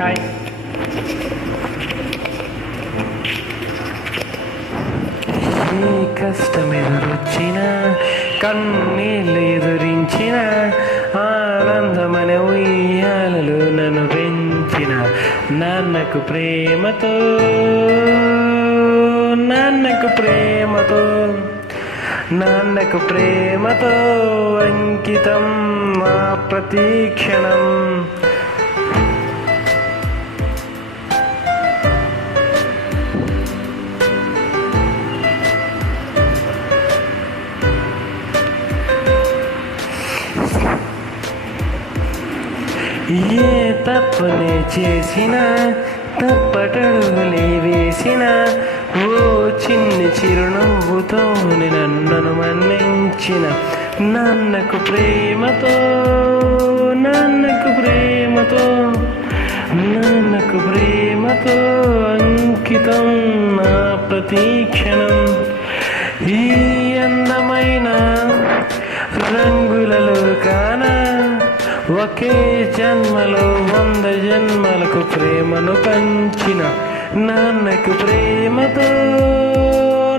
Hi. ఏ కష్టం ఎదురొచ్చిన, కన్నీళ్ళు ఎదురించిన, ఆనందమనే ఉయ్యాలలో నన్ను పెంచిన నాన్నకు ప్రేమతో, నాన్నకు ప్రేమతో, నాన్నకు ప్రేమతో అంకితం మా ప్రతీక్షణం. ఏ తప్పునే చేసిన, తప్పటడుగులే వేసిన, ఓ చిన్ని చిరునవ్వుతో నన్ను మన్నించిన నాన్నకు ప్రేమతో, నాన్నకు ప్రేమతో, నాన్నకు ప్రేమతో అంకితం నా ప్రతీక్షణం. ఈ అందమైన రంగులలో కానా ఒకే జన్మలో 100 జన్మలకు ప్రేమను పంచిన నాన్నకు ప్రేమతో,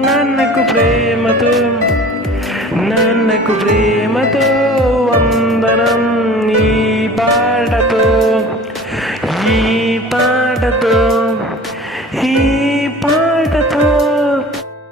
నాన్నకు ప్రేమతో, నాన్నకు ప్రేమతో వందనం. ఈ పాటతో, ఈ పాటతో